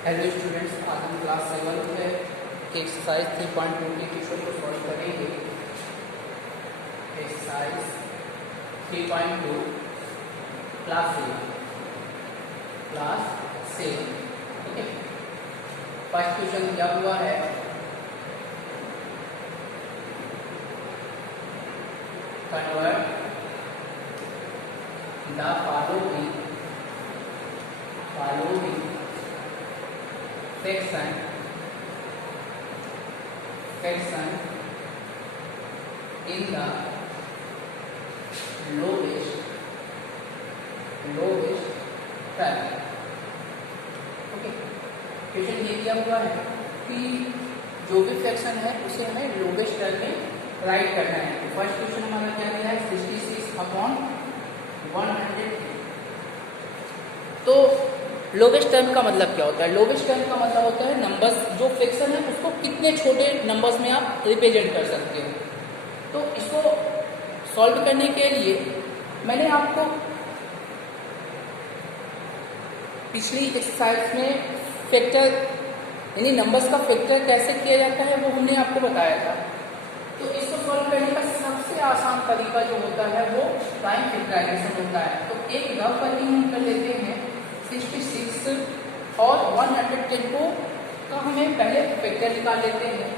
Hello students, आज हम class 7 है के एक्सरसाइज 3.2 के क्वेश्चन को सॉल्व करेंगे। Exercise 3.2 class 7। ठीक है, फर्स्ट क्वेश्चन क्या हुआ है, convert the following fraction in the lowest term। Okay, question ये दिया हुआ है कि जो भी फ्रैक्शन है उसे हमें लोवेस्ट टर्म में राइट करना है। तो फर्स्ट क्वेश्चन हमारा क्या दिया है, 66/100। तो लोवेस्ट टर्म का मतलब क्या होता है? लोवेस्ट टर्म का मतलब होता है नंबर्स, जो फ्रैक्शन है उसको कितने छोटे नंबर्स में आप रिप्रेजेंट कर सकते हो। तो इसको सॉल्व करने के लिए मैंने आपको पिछली एक्सरसाइज में फैक्टर यानी नंबर्स का फैक्टर कैसे किया जाता है वो हमने आपको बताया था। तो इसको सॉल्व करने का सबसे आसान तरीका जो होता है वो प्राइम फैक्टराइजेशन होता है। तो एक रफ वर्किंग हम कर लेते हैं, 66 और 110 को का हमें पहले फैक्टर निकाल लेते हैं।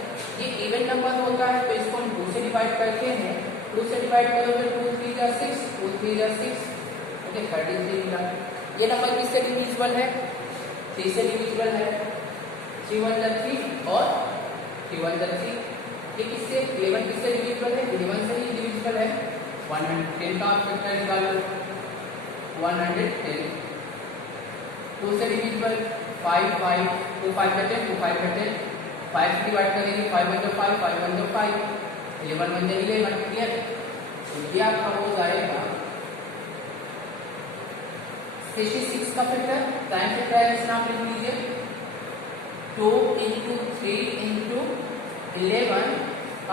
ये इवन नंबर होता है तो इसको हम 2 से डिवाइड करते हैं। 2 से डिवाइड करोगे 2 3 जा 6, 2 3 जा 6, ओके 33 मिला। ये नंबर किससे डिविजिबल है? 3 से डिविजिबल है। 3 1 जा 3 और 3 1 जा 3। ये किससे? 11 किससे डिविजिबल है? 11 से ही डिविजिबल है। 110 का फैक्टर निकालो, 110। 2 से डिविजिबल 5 5, 2 5 का 10, 2 5 का 10। 5 से डिवाइड करेंगे, 5 1 जा 5, 5 1 जा 5, 11 1 जा 11। क्लियर? तो ये आपका हो जाएगा 66 का फैक्टर। प्राइम फैक्टराइजेशन आप लिख लीजिए, 2 × 3 × 11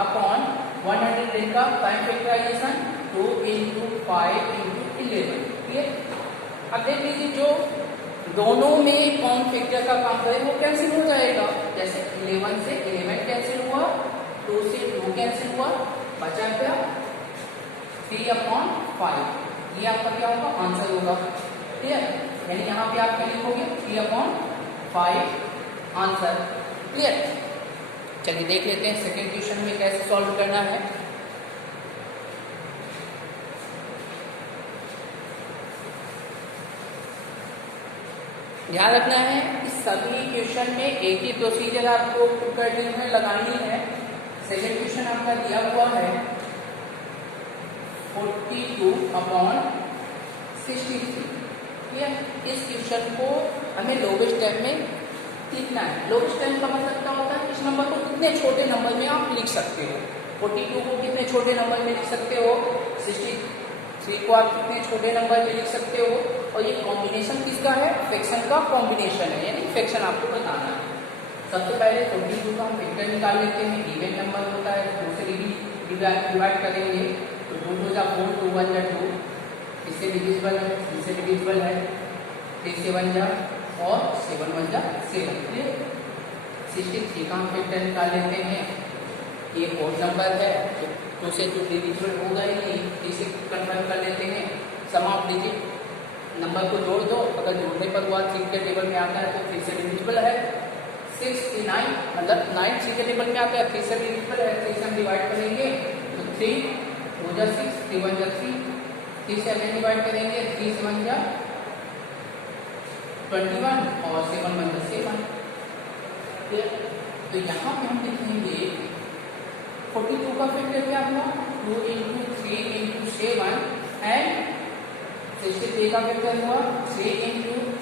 अपॉन 110 का प्राइम फैक्टराइजेशन 2 × 5 × 11। क्लियर? अब देख लीजिए, जो दोनों में कौन फैक्टर का काम करे वो कैंसिल हो जाएगा। जैसे 11 से 11 कैंसिल हुआ, 2 से 2 कैंसिल हुआ, बचा क्या? 3/5। ये आपका क्या होगा? आंसर होगा। क्लियर? यानी यहाँ पे आप क्या लिखोगे? 3/5 आंसर। क्लियर? चलिए देख लेते हैं सेकेंड क्वेश्चन में कैसे सॉल्व करना है। ध्यान रखना है कि सभी क्वेश्चन में एक ही प्रोसीजर आपको करनी है, लगानी है। सेकेंड क्वेश्चन आपका दिया हुआ है 42/63। इस क्वेश्चन को हमें लोवेस्ट टर्म में लिखना है। लोवेस्ट टर्म का मतलब क्या होता है? इस नंबर को कितने छोटे नंबर में आप लिख सकते हो। 42 को कितने छोटे नंबर में लिख सकते हो, 63 को आप कितने छोटे नंबर में लिख सकते हो। और ये कॉम्बिनेशन किसका है? फ्रैक्शन का कॉम्बिनेशन है, यानी फ्रैक्शन आपको बताना है। सबसे पहले 42 का हम फैक्टर निकाल लेते हैं। इवन नंबर होता है, 2 से डिवाइड करेंगे तो 2 2 जा 4, 2 1 जा 2, इससे डिविजिबल है, इससे डिविजिबल है, 3 से 1 जा और 7 1 जा 7। 63 का हम फैक्टर निकाल लेते हैं। ये ओड नंबर है तो 2 से 2 डिविजिबल होगा ही नहीं, 3 से कन्फर्म कर लेते हैं। सम ऑफ डिजिट नंबर को जोड़ दो, अगर जोड़ने पर हुआ 3 के टेबल में आता है तो 3 से डिविजिबल है। 6 3 9 मतलब 9 3 के टेबल में आता है, 3 से डिविजिबल है। 3 से हम डिवाइड करेंगे तो 3 2 जा 6, 3 1 जा 3, 3 से अगेन डिवाइड करेंगे, 3 से 1 जा 21 और 7 1 जा 7। तो यहाँ पे हम लिखेंगे 42 का फैक्टर क्या हुआ? 2 × 3 × 7 एंड 63 का फैक्टर हुआ 3 ×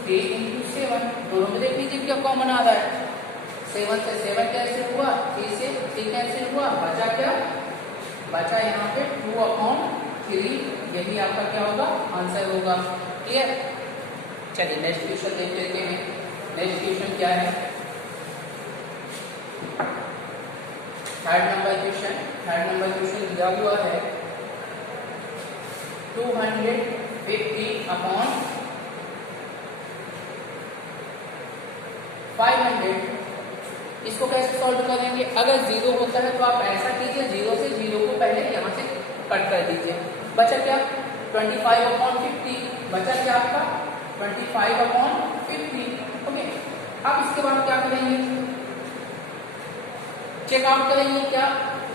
3 × 7। दोनों में देख लीजिए क्या कॉमन आ रहा है। 7 से 7 कैंसिल हुआ, 3 से 3 कैंसिल हुआ, बचा क्या? बचा यहाँ पे 2/3। यही आपका क्या होगा? आंसर होगा। क्लियर? चलिए नेक्स्ट क्वेश्चन देख लेते हैं। नेक्स्ट क्वेश्चन क्या है? थर्ड नंबर क्वेश्चन दिया हुआ है 250/50 500। इसको कैसे सॉल्व करेंगे? अगर 0 होता है तो आप ऐसा कीजिए, 0 से 0 को पहले यहाँ से कट कर दीजिए। बचा क्या? 25/50। बचा क्या आपका? 25/50। ओके, अब इसके बाद क्या करेंगे? चेकआउट करेंगे क्या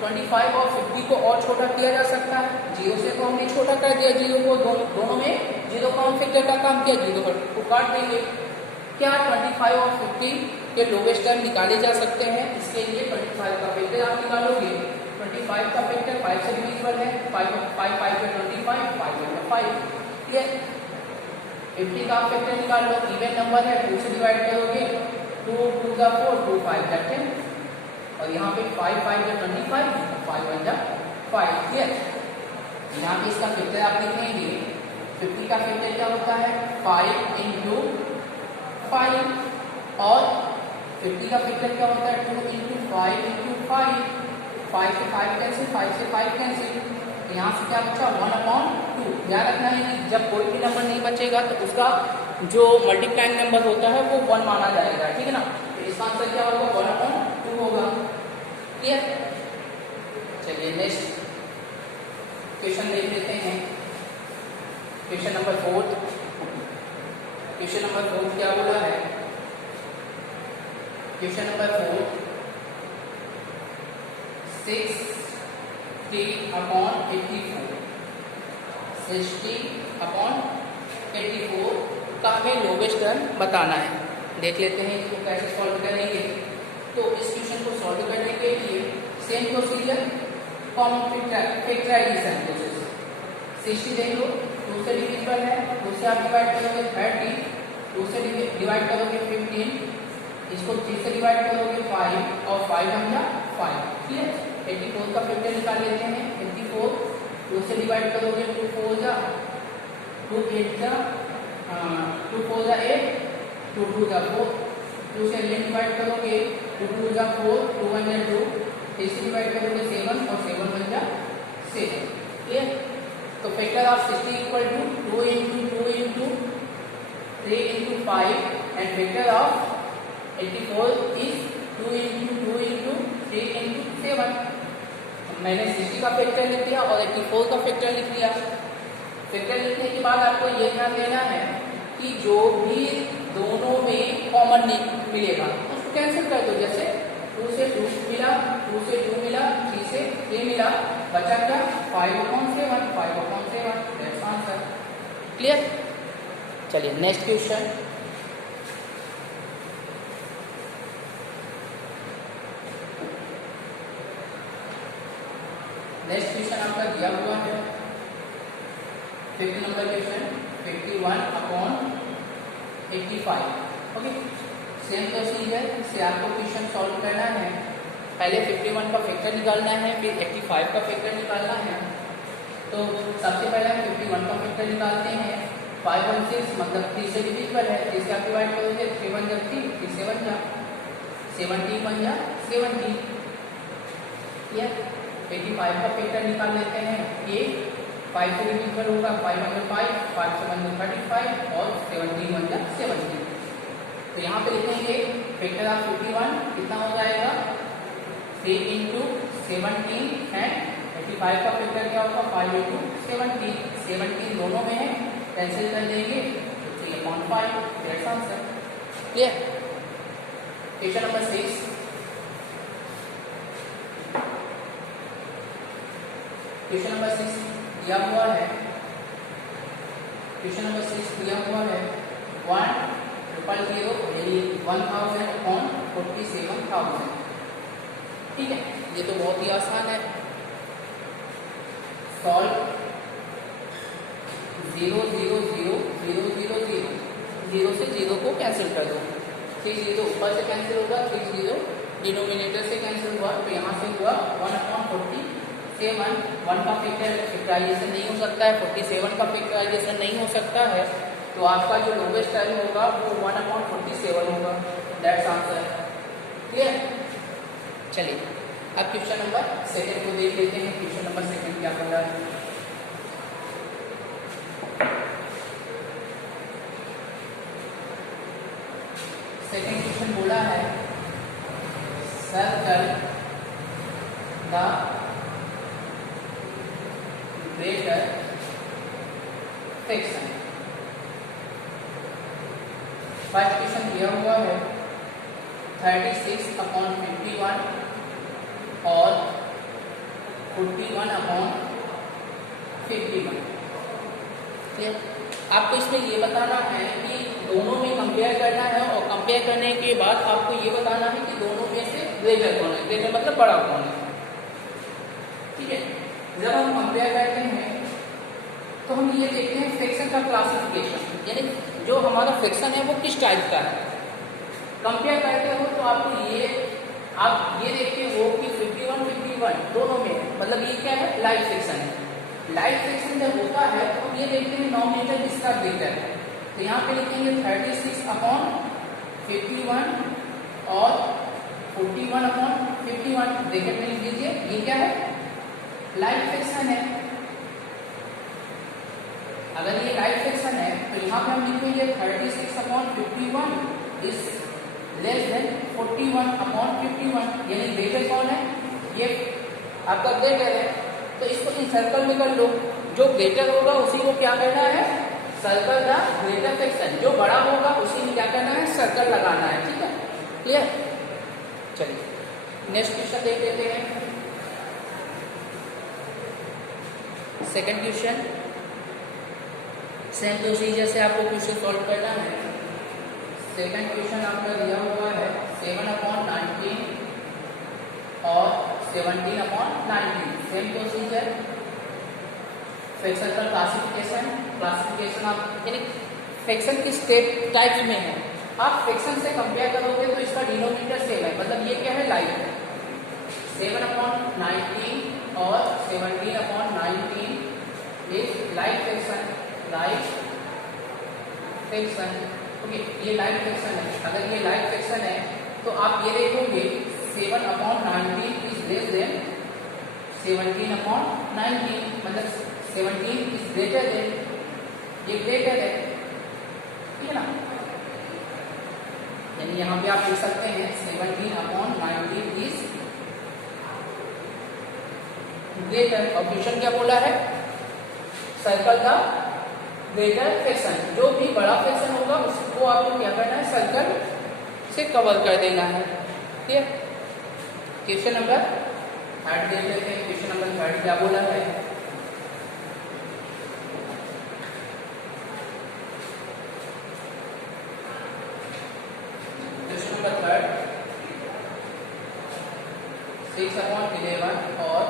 25 और 50 को और छोटा किया जा सकता है? 0 से तो हमने छोटा कर दिया, 0 को दोनों में 0 काउंट फैक्टर का काम किया, 0 को काट देंगे। क्या 25 और 50 के लोवेस्ट टर्म निकाले जा सकते हैं? इसके लिए 25 का फैक्टर आप निकालोगे। 25 का फैक्टर 5 से डिविजिबल है, 5 5 5 से 25, 5 में 5। ये 50 का फैक्टर निकाल लो, इवन नंबर है, 2 से डिवाइड करोगे, 2 2 जा 4, 2 5 जा 10, और यहाँ पे 5 5 जा 25, 5 1 जा 5। क्लियर? यहाँ पे इसका फैक्टर आप लिखेंगे, 50 का फैक्टर क्या होता है? 5 इंटू 5, और 50 का फैक्टर क्या होता है? 2 इंटू 5 इंटू 5। 5 से 5 कैंसिल, 5 से 5 कैंसिल, यहाँ से क्या बचा? 1/2। ध्यान रखना है कि जब कोई भी नंबर नहीं बचेगा तो उसका जो मल्टीप्लाइंग नंबर होता है वो 1 माना जाएगा, ठीक है ना? तो इसका आंसर क्या होगा? 1/2 होगा। क्लियर? चलिए नेक्स्ट क्वेश्चन देख लेते हैं। Question number 4। क्वेश्चन नंबर 4 क्या बोला है? क्वेश्चन नंबर 4, 60/84, 60/84 का हमें लोवेस्ट टर्म बताना है। देख लेते हैं इसको कैसे सॉल्व करेंगे। तो इस क्वेश्चन को सॉल्व करने के लिए same procedure, common factorization process. 60 देख लो, 2 से डिविजिबल है, 2 से आप डिवाइड करोगे 30, 2 से डिवाइड करोगे 15, इसको 3 से डिवाइड करोगे 5, और 5 1 जा 5। क्लियर? 84 का फैक्टर निकाल लेते हैं। 84 2 से डिवाइड करोगे, 2 4 जा 2 8 जा 2 4 जा 8, 2 2 जा 4, 2 से 11 डिवाइड करोगे, 2 2 जा 4, 2 1 जा 2, 3 से डिवाइड करोगे 7, और 7 1 जा 7। क्लियर? तो factor of 60 equal to 2 into 2 into 3 into 5, and factor of 84 is 2 into 2 into 3 into 7। मैंने 60 का फैक्टर लिख दिया और 84 का फैक्टर लिख लिया। फैक्टर लिखने के बाद आपको ये ध्यान देना है कि जो भी दोनों में कॉमन मिलेगा उसको कैंसिल कर दो। जैसे 2 से 2 मिला, 2 से 2 मिला, 3 से 3 मिला, बचा क्या? 5/7, 5/7। That's answer. क्लियर? चलिए नेक्स्ट क्वेश्चन। नेक्स्ट क्वेश्चन आपका दिया हुआ है 50 number question, 51/85। Okay, same procedure से आपको क्वेश्चन सॉल्व करना है। पहले 51 का फैक्टर निकालना है, फिर 85 का फैक्टर निकालना है। तो सबसे पहले हम 51 का फैक्टर निकालते हैं। 5 1 6 मतलब 3 से डिविजिबल है, 3 से आप डिवाइड करोगे, 3 1 जा 3, 3 7 जा 17 1 जा 17। क्लियर? 85 का फैक्टर निकाल लेते हैं। ये 5 से डिविजिबल होगा, 5 1 5, 5 से 1 35, और 17 1 जा 17। तो यहाँ पे लिखेंगे फैक्टर ऑफ 51 कितना हो जाएगा? 3 इंटू 17, एंड 85 का फैक्टर क्या होगा? 5 इंटू 17। 17 दोनों में है, कैंसिल कर देंगे, 3/5। That's answer. Clear? Question number 6। Question number 6 दिया हुआ है। क्वेश्चन नंबर 6 दिया हुआ है 1,000 यानी 1000/47,000। ठीक है, ये तो बहुत ही आसान है। सॉल्व 0 0 0 0 0 0, 0 से 0 को कैंसिल कर दो। 3 0 ऊपर से कैंसिल होगा, 3 0 डिनोमिनेटर से कैंसिल हुआ, तो यहाँ से हुआ 1/47। 1 का फैक्टराइजेशन नहीं हो सकता है, 47 का फैक्टराइजेशन नहीं हो सकता है, तो आपका जो लोवेस्ट टर्म होगा वो 1/47 होगा। That's answer. क्लियर? चलिए अब क्वेश्चन नंबर 2 को देख लेते हैं। क्वेश्चन नंबर 2 क्या बोल रहा है? सेकंड क्वेश्चन क्वेश्चन बोला है circle the greater fraction. First question दिया हुआ है 36/51 और 41/51। ठीक, आपको इसमें ये बताना है कि दोनों में कंपेयर करना है और कंपेयर करने के बाद आपको ये बताना है कि दोनों में से ग्रेटर कौन है। ग्रेटर मतलब बड़ा कौन है। ठीक है, जब हम कंपेयर करते हैं तो हम ये देखते हैं फ्रैक्शन का क्लासिफिकेशन, यानी जो हमारा फ्रैक्शन है वो किस टाइप का है। कंपेयर करते हो तो आपको आप ये देखते हो कि 51 दोनों में है, मतलब ये क्या है, लाइट फ्रैक्शन है। लाइट फ्रैक्शन जब होता है तो हम ये देखते हैं डिनोमिनेटर किसका ग्रेटर है। तो यहाँ पे लिखेंगे 36/51 और 41/51 ब्रैकेट में लिख दीजिए। ये क्या है, लाइट फ्रैक्शन है। अगर ये लाइट फ्रैक्शन है तो यहाँ पे हम लिखेंगे 36/51 इज लेस देन 41/51, यानी ग्रेटर कौन है, ये आपका ग्रेटर है। तो इसको इंसर्कल में कर लो, जो ग्रेटर होगा उसी को क्या करना है, सर्कल द ग्रेटर फ्रैक्शन। जो बड़ा होगा उसी में क्या करना है, सर्कल लगाना है। ठीक है, क्लियर। चलिए नेक्स्ट क्वेश्चन देख लेते हैं। सेकंड क्वेश्चन, सेम प्रोसीजर से आपको क्वेश्चन सॉल्व करना है। सेकंड क्वेश्चन आपका दिया हुआ है 7/19 और 17/19। सेम प्रोसीजर, फ्रैक्शन का क्लासिफिकेशन आप यानी फ्रैक्शन किस टाइप में है। आप फ्रैक्शन से कंपेयर करोगे तो इसका डिनोमिनेटर सेम है, मतलब ये क्या है, लाइट है। 7/19 और 17/19 इज लाइट फ्रैक्शन। ओके, ये लाइट फ्रैक्शन है। अगर ये लाइट फ्रैक्शन है तो आप ये देखोगे 7/19 इज लेस देन 17/19, मतलब 17 इज ग्रेटर देन, ये ग्रेटर है। ठीक है ना, यानी यहाँ पे आप लिख सकते हैं 17/19 इज ग्रेटर। और क्वेश्चन क्या बोला है, सर्कल का ग्रेटर फ्रैक्शन। जो भी बड़ा फ्रैक्शन होगा उसको आपको क्या करना है, सर्कल से कवर कर देना है। ठीक है, क्वेश्चन नंबर 3 देख लेते हैं। क्वेश्चन नंबर 3 क्या बोला है, क्वेश्चन नंबर 3 6/11 और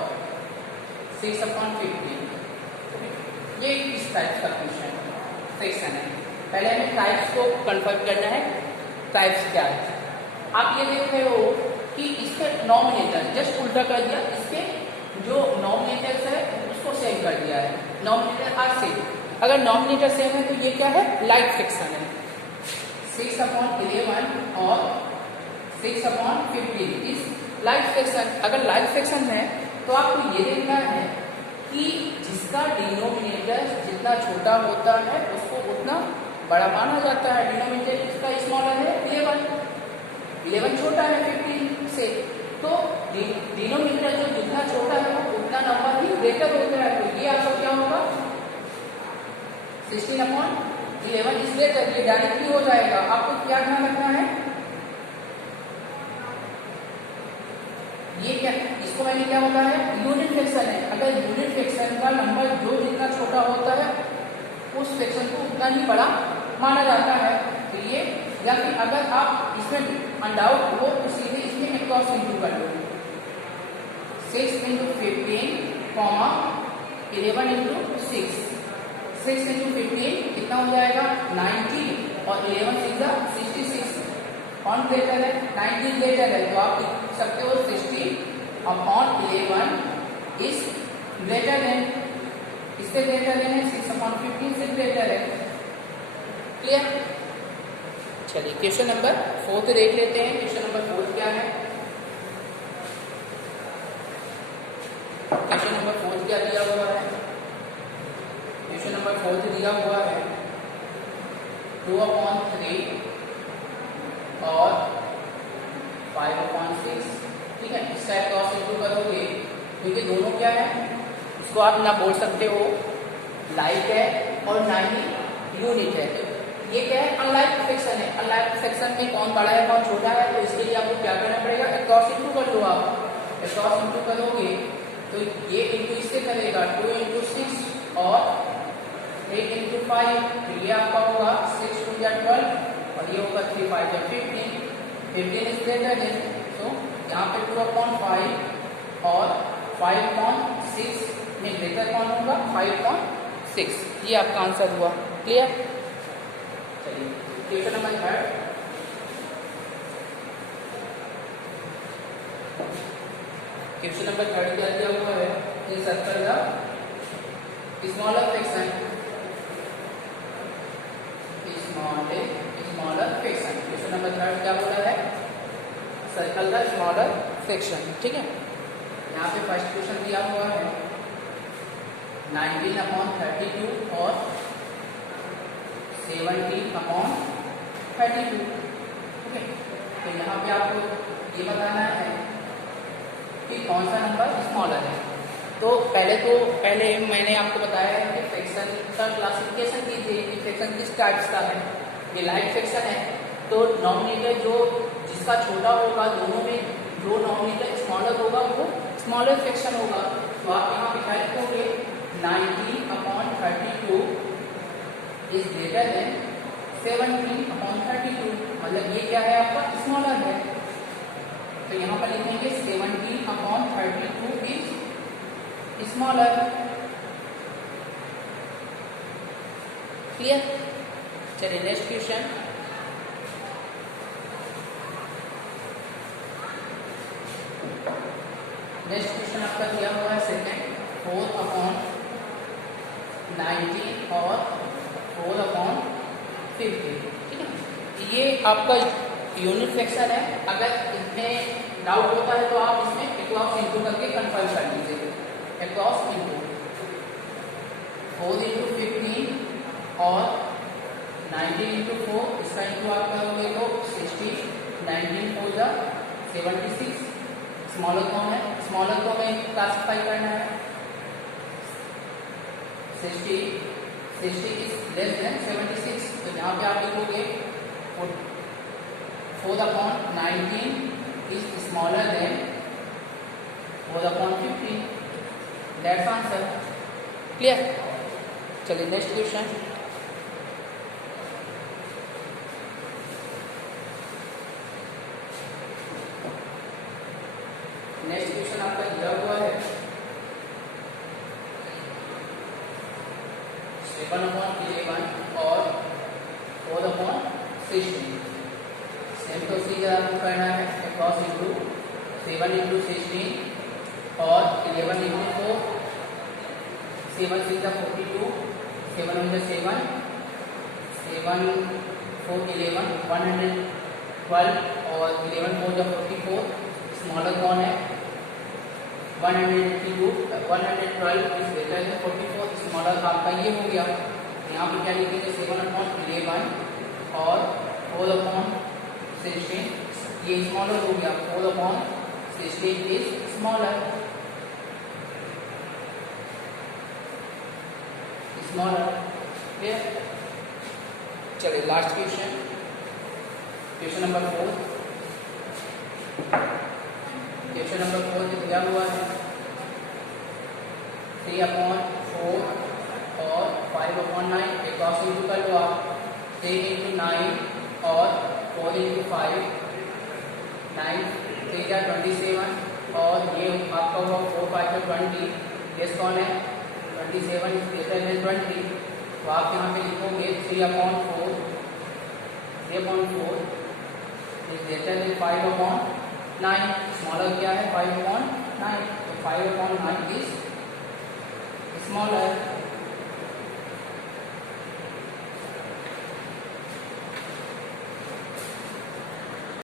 6/15। ये किस टाइप का क्वेश्चन फ्रैक्शन है। पहले हमें टाइप्स को कंफर्म करना है, टाइप्स क्या है। आप ये देख रहे हो कि इसके नॉमिनेटर जस्ट उल्टा कर दिया, इसके जो नॉमिनेटर्स है उसको सेम कर दिया है। नॉमिनेटर आर सेम, अगर नॉमिनेटर सेम है तो ये क्या है, लाइट फ्रैक्शन है। 6/11 और 6/15 इज लाइट फ्रैक्शन। अगर लाइट फ्रैक्शन है तो आपको ये देखना है कि जिसका डिनोमिनेटर जितना छोटा होता है उसको उतना बड़ा माना जाता है। डिनोमिनेटर इसका स्मॉलर है 11 छोटा है 15 से, तो डिनोमिनेटर जो जितना छोटा है वो उतना नंबर ही ग्रेटर होता है। तो ये आपका क्या होगा, 16/11 इज ग्रेटर, ये डायरेक्टली हो जाएगा। आपको क्या ध्यान रखना है, ये क्या, इसको मैंने क्या होता है, यूनिट फ्रैक्शन है। अगर यूनिट फ्रैक्शन का नंबर जो जितना छोटा होता है उस फ्रैक्शन को उतना ही बड़ा माना जाता है। तो ये, या फिर अगर आप इसमें अनडाउट हो तो सीधे इसमें क्रॉस इंटू कर लो। 6 × 15, 11 × 6, 6 × 15 कितना हो जाएगा, 90 और 11 6 66। कौन ग्रेटर है, 90 ग्रेटर है। तो आप लिख सकते हो 60/11 इज ग्रेटर देन, इससे ग्रेटर देन है 6/15 से ग्रेटर है। क्लियर। चलिए क्वेश्चन नंबर 4 देख लेते हैं। क्वेश्चन नंबर 4 क्या है, क्वेश्चन नंबर 4 क्या दिया हुआ है। क्वेश्चन नंबर 4 दिया हुआ है 2/3 और 5/6, ठीक है। इसका क्रॉस इंटू करोगे क्योंकि दोनों क्या है, इसको आप ना बोल सकते हो लाइक है और ना ही यूनिट है। तो ये क्या है, अनलाइक फ्रैक्शन है। अनलाइक फ्रैक्शन में कौन बड़ा है कौन छोटा है, तो इसके लिए आपको क्या करना पड़ेगा, क्रॉस इंटू कर लो। आप क्रॉस इंटू करोगे तो ये इंटू इससे करेगा 2 × 6 और 8 × 5, तो ये आपका होगा 6 × 2 = 12 और ये होगा 3 × 5 = 15। 15 इज ग्रेटर देन, तो यहाँ पे 2/5 और 5/6 में ग्रेटर कौन होगा, 5/6। ये आपका आंसर हुआ। क्लियर। चलिए क्वेश्चन नंबर 3। क्वेश्चन नंबर 3 क्या दिया हुआ है, इन सर्कल का smaller fraction, smaller fraction. Question number 3 क्या बोला है, सर्कल का स्मॉलर फ्रैक्शन, ठीक है। यहाँ पे फर्स्ट क्वेश्चन दिया हुआ है 19/32 और 70/32, ठीक है। तो यहाँ पे आपको ये बताना है कि कौन सा नंबर स्मॉलर है। तो पहले मैंने आपको बताया है कि फ्रैक्शन का क्लासिफिकेशन कीजिए कि फ्रैक्शन किस टाइप्स का है। ये लाइट फ्रैक्शन है, तो नॉमिनेटर जो जिसका छोटा होगा, दोनों में जो नॉमिनेटर स्मॉलर होगा वो स्मॉलर फ्रैक्शन होगा। तो आप यहाँ पे क्या लिखोगे, 19/32 इज ग्रेटर देन 70/32, मतलब ये क्या है आपका स्मॉलर है। तो यहाँ पर लिखेंगे 70/32 इज स्मॉलर। क्लियर। चलिए नेक्स्ट क्वेश्चन। नेक्स्ट क्वेश्चन आपका दिया हुआ है सेकंड, 4/19 और 4/50, ठीक है। ये आपका यूनिट फ्रैक्शन है। अगर इसमें डाउट होता है तो आप इसमें क्रॉस इंटू करके कंफर्म कर लीजिए। क्रॉस इंटू 4 × 15 और 19 × 4, इसका इंटू आप करोगे तो 60, 19 × 4 = 76। स्मॉलर कौन है, स्मॉलर को हमें क्लासिफाई करना है। 60 इज लेस देन 76, तो यहाँ पे आप लिखोगे 4/19 is smaller than 4/50। That's answer. Clear. चलिए नेक्स्ट क्वेश्चन। नेक्स्ट क्वेश्चन आपका दिया हुआ है 7/11 और 4/16। सेम प्रोसीजर आपको करना है। क्रॉस इंटू 7 × 16 और 11 × 4, 7 × 6 = 42, 7 × 7, 7 4 11, 112 और 11 4 = 44। स्मॉलर कौन है, 112 इज ग्रेटर देन 44। स्मॉलर आपका ये हो गया। यहाँ पे क्या लिखेंगे, 7/11 और 4/16, ये स्मॉलर हो गया। 4/16 इज स्मॉलर। क्लियर। चलिए last question, question number 4। Question number 4 में दिया हुआ है 3/4 और 5/9। क्रॉस इंटू कर लो आप, 3 × 9 और 4 × 5, 9 3 × 27 और ये आपका हुआ 4 × 5 = 20। गेस कौन है, 27 इज ग्रेटर देन 20। तो आप यहाँ पे लिखोगे 3/4 इज ग्रेटर देन 5/9। स्मॉलर क्या है, 5/9, तो 5/9 इज स्मॉलर।